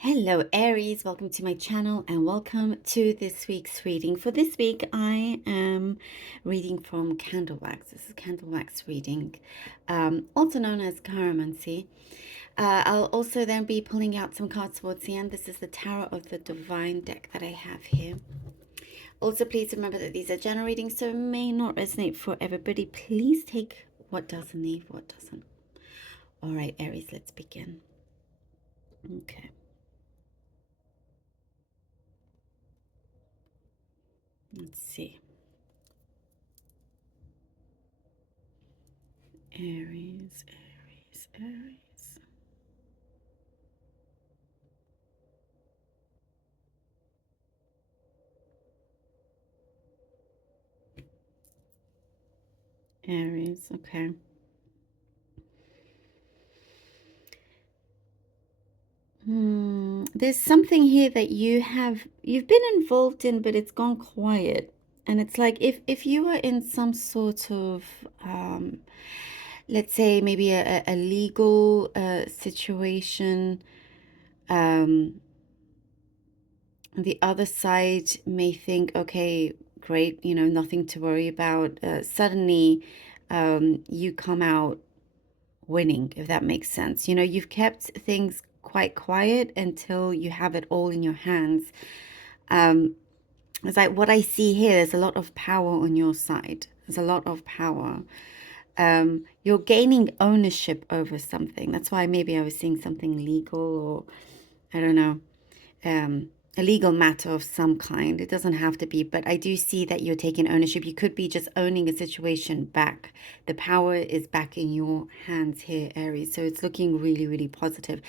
Hello Aries, welcome to my channel and welcome to this week's reading. For this week I am reading from Candle Wax. This is Candle Wax reading, also known as Chiromancy. I'll also then be pulling out some cards towards the end. This is the Tarot of the Divine deck that I have here. Also, please remember that these are general readings, so it may not resonate for everybody. Please take what does and leave what doesn't. All right, Aries, let's begin. Okay. Let's see. Aries, Aries, Aries. Aries, okay. There's something here that you've been involved in, but it's gone quiet. And it's like if you were in some sort of let's say maybe a legal situation, the other side may think, okay, great, nothing to worry about. Suddenly, you come out winning, if that makes sense. You've kept things quite quiet until you have it all in your hands. It's like what I see here, there's a lot of power on your side. There's a lot of power. You're gaining ownership over something. That's why maybe I was seeing something legal, or I don't know, a legal matter of some kind. It doesn't have to be, but I do see that you're taking ownership. You could be just owning a situation back. The power is back in your hands here, Aries. So it's looking really, really positive.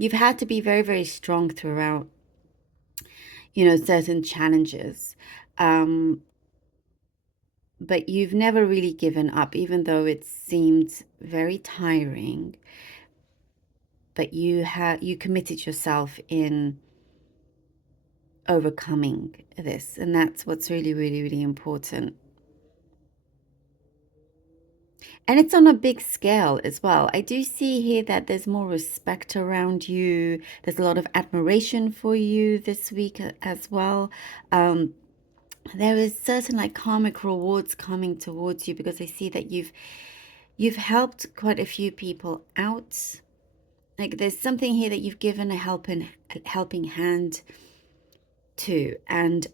You've had to be very, very strong throughout, certain challenges. But you've never really given up, even though it seemed very tiring. But you committed yourself in overcoming this, and that's what's really, really, really important. And it's on a big scale as well. I do see here that there's more respect around you. There's a lot of admiration for you this week as well. There is certain like karmic rewards coming towards you, because I see that you've helped quite a few people out. Like there's something here that you've given a helping hand to, and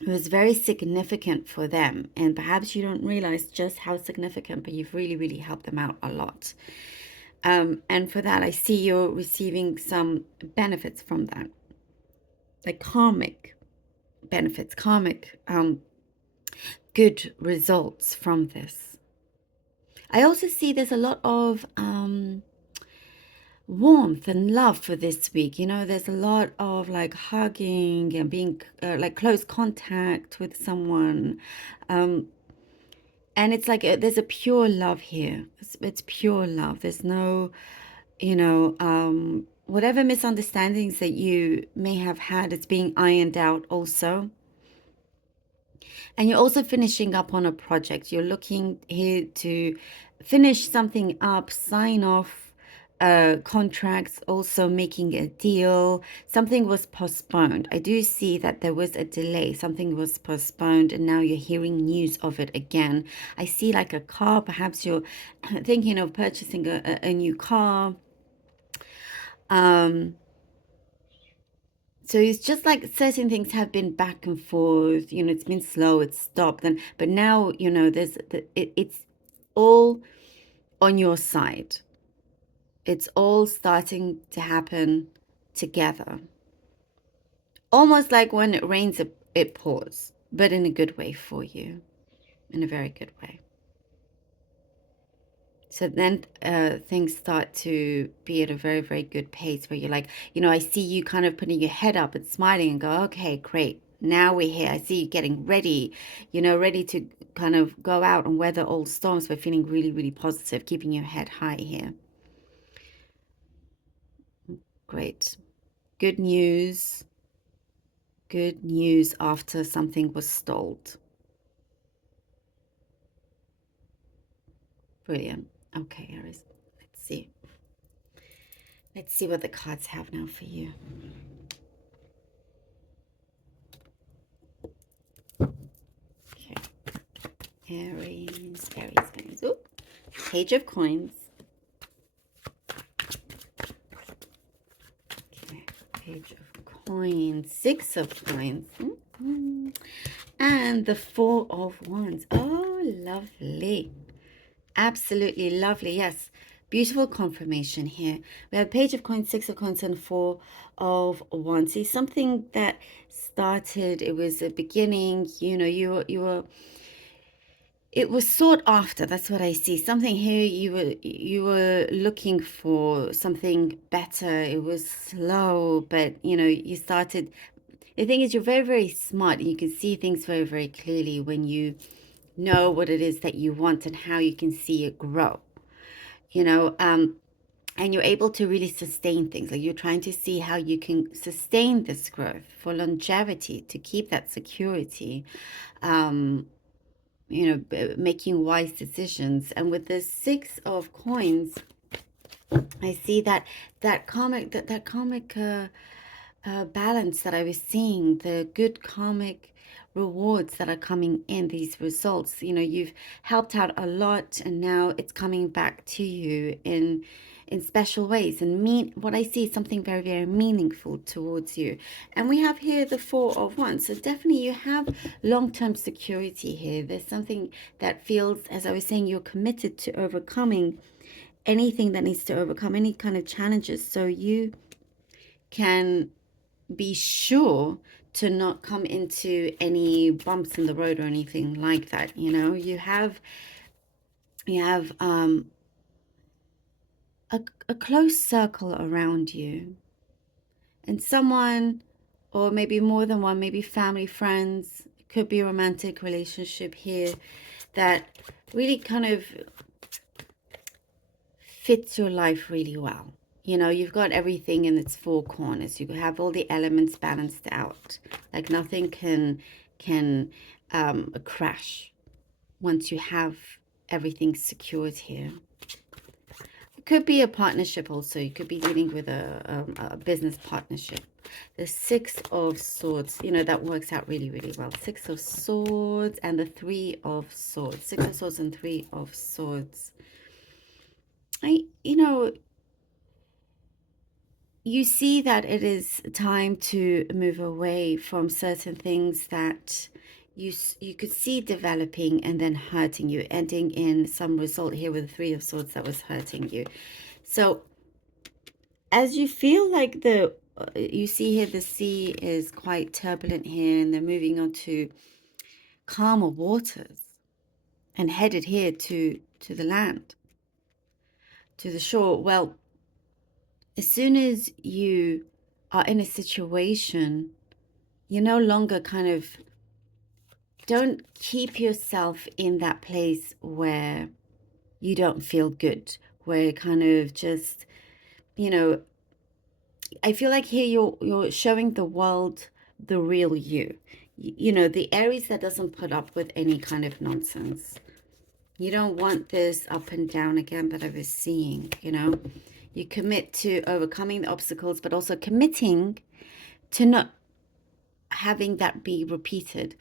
it was very significant for them, and perhaps you don't realize just how significant, but you've really, really helped them out a lot. And for that, I see you're receiving some benefits from that, like karmic benefits, karmic good results from this. I also see there's a lot of warmth and love for this week. There's a lot of like hugging and being like close contact with someone. And it's like there's a pure love here. It's pure love. There's no, whatever misunderstandings that you may have had, it's being ironed out also. And you're also finishing up on a project. You're looking here to finish something up, sign off contracts, also making a deal. Something was postponed. I do see that there was a delay. Something was postponed, and now you're hearing news of it again. I see like a car. Perhaps you're thinking of purchasing a new car. So it's just like certain things have been back and forth, it's been slow, it's stopped, but now, it's all on your side. It's all starting to happen together. Almost like when it rains, it pours, but in a good way for you, in a very good way. So then things start to be at a very, very good pace, where you're like, I see you kind of putting your head up and smiling and go, okay, great. Now we're here. I see you getting ready, ready to kind of go out and weather all storms, but feeling really, really positive, keeping your head high here. Great. Good news. Good news after something was stalled. Brilliant. Okay, Aries. Let's see. Let's see what the cards have now for you. Okay. Aries, Aries, Aries. Ooh. Page of Coins. Okay. Page of Coins. Six of Coins. Mm-hmm. And the Four of Wands. Oh, lovely. Absolutely lovely. Yes. Beautiful confirmation here. We have Page of Coins, Six of Coins, and Four of Wands. See, something that started, it was a beginning, you were it was sought after. That's what I see. Something here you were looking for something better. It was slow, but you started. The thing is, you're very, very smart. You can see things very, very clearly when you know what it is that you want and how you can see it grow. You know, um, and you're able to really sustain things. Like you're trying to see how you can sustain this growth for longevity to keep that security. Um, making wise decisions. And with the Six of Coins, I see that balance that I was seeing, the good karmic rewards that are coming in, these results. You've helped out a lot, and now it's coming back to you in special ways. And what I see is something very, very meaningful towards you. And we have here the Four of Wands. So definitely you have long-term security here. There's something that feels, as I was saying, you're committed to overcoming anything that needs to overcome, any kind of challenges, so you can be sure to not come into any bumps in the road or anything like that. You have a close circle around you, and someone, or maybe more than one, maybe family, friends, it could be a romantic relationship here that really kind of fits your life really well. You've got everything in its four corners. You have all the elements balanced out. Like nothing can crash once you have everything secured here. It could be a partnership also. You could be dealing with a business partnership. The Six of Swords, that works out really, really well. Six of Swords and the Three of Swords. Six of Swords and Three of Swords. You see that it is time to move away from certain things that you could see developing and then hurting you, ending in some result here with the Three of Swords that was hurting you. So as you feel like you see here the sea is quite turbulent here, and they're moving on to calmer waters and headed here to the land, to the shore. Well, as soon as you are in a situation, you no longer don't keep yourself in that place where you don't feel good, where kind of just, I feel like here you're showing the world the real you. The Aries that doesn't put up with any kind of nonsense. You don't want this up and down again that I was seeing. You commit to overcoming the obstacles, but also committing to not having that be repeated,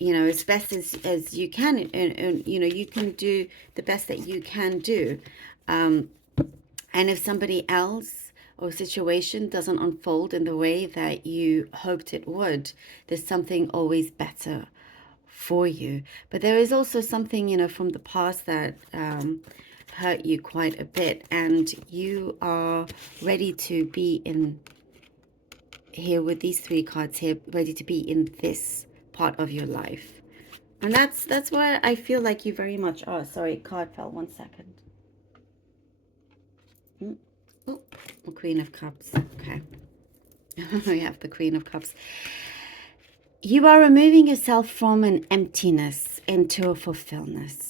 as best as you can. And you can do the best that you can do. And if somebody else or situation doesn't unfold in the way that you hoped it would, there's something always better for you. But there is also something, from the past that hurt you quite a bit, and you are ready to be in here with these three cards here, ready to be in this part of your life. And that's where I feel like you very much are. Sorry, card fell. 1 second. Oh, Queen of Cups. Okay. We have the Queen of Cups. You are removing yourself from an emptiness into a fulfillment.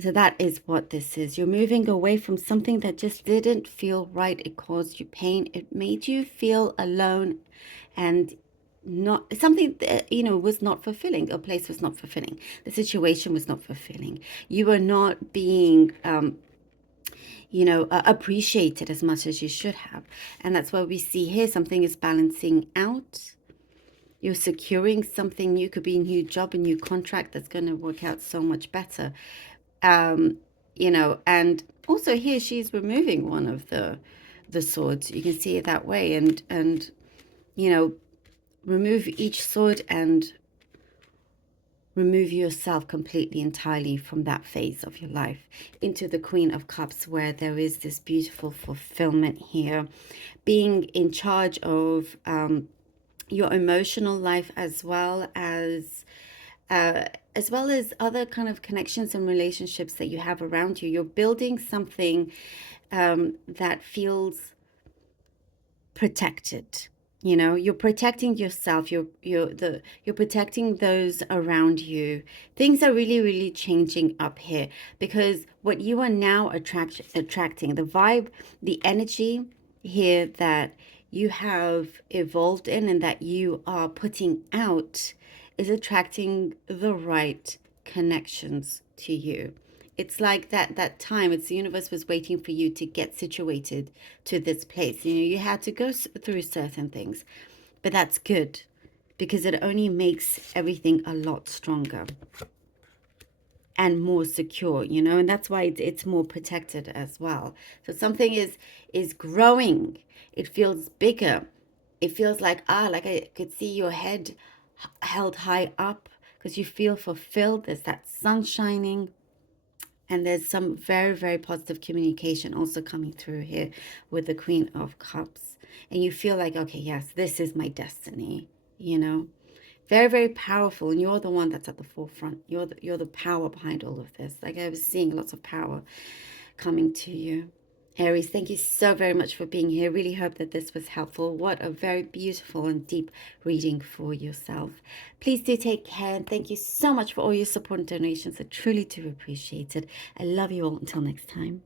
So that is what this is. You're moving away from something that just didn't feel right. It caused you pain. It made you feel alone, and not something that, was not fulfilling. A place was not fulfilling. The situation was not fulfilling. You were not being appreciated as much as you should have. And that's why we see here something is balancing out. You're securing something new, could be a new job, a new contract that's going to work out so much better. Um, and also here she's removing one of the swords. You can see it that way, and you know, remove each sword and remove yourself completely, entirely from that phase of your life into the Queen of Cups, where there is this beautiful fulfillment here, being in charge of your emotional life uh, as well as other kind of connections and relationships that you have around you. You're building something that feels protected. You're protecting yourself, you're protecting those around you. Things are really, really changing up here, because what you are now attracting, the vibe, the energy here that you have evolved in and that you are putting out, is attracting the right connections to you. It's like that time, it's the universe was waiting for you to get situated to this place. You had to go through certain things, but that's good, because it only makes everything a lot stronger and more secure, and that's why it's more protected as well. So something is growing. It feels bigger. It feels like I could see your head held high up, because you feel fulfilled. There's that sun shining. And there's some very, very positive communication also coming through here with the Queen of Cups. And you feel like, okay, yes, this is my destiny, Very, very powerful. And you're the one that's at the forefront. You're the power behind all of this. Like, I was seeing lots of power coming to you. Aries, thank you so very much for being here. Really hope that this was helpful. What a very beautiful and deep reading for yourself. Please do take care, and thank you so much for all your support and donations. I truly do appreciate it. I love you all. Until next time.